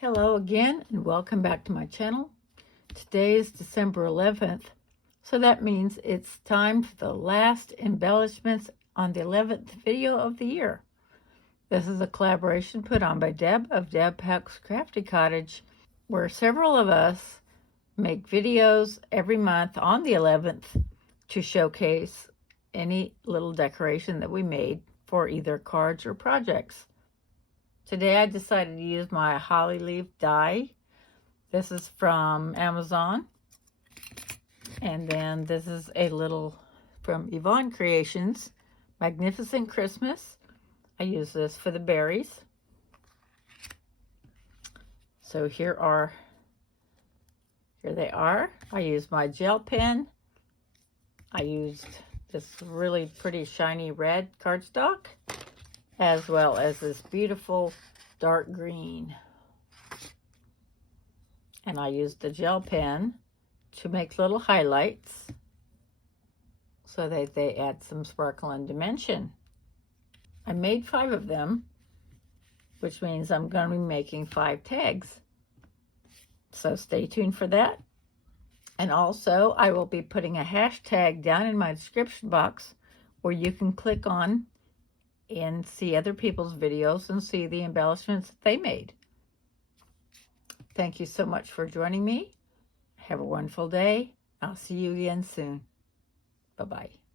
Hello again and welcome back to my channel. Today is December 11th, so that means it's time for the last embellishments on the 11th video of the year. This is a collaboration put on by Deb of Deb Peck's Crafty Cottage, where several of us make videos every month on the 11th to showcase any little decoration that we made for either cards or projects. Today I decided to use my holly leaf die. This is from Amazon. And then this is a little from Yvonne Creations, Magnificent Christmas. I use this for the berries. So here they are. I used my gel pen. I used this really pretty shiny red cardstock, as well as this beautiful dark green. And I used the gel pen to make little highlights so that they add some sparkle and dimension. I made 5 of them, which means I'm going to be making 5 tags. So stay tuned for that. And also, I will be putting a hashtag down in my description box where you can click on and see other people's videos and see the embellishments that they made. Thank you so much for joining me. Have a wonderful day. I'll see you again soon. Bye-bye.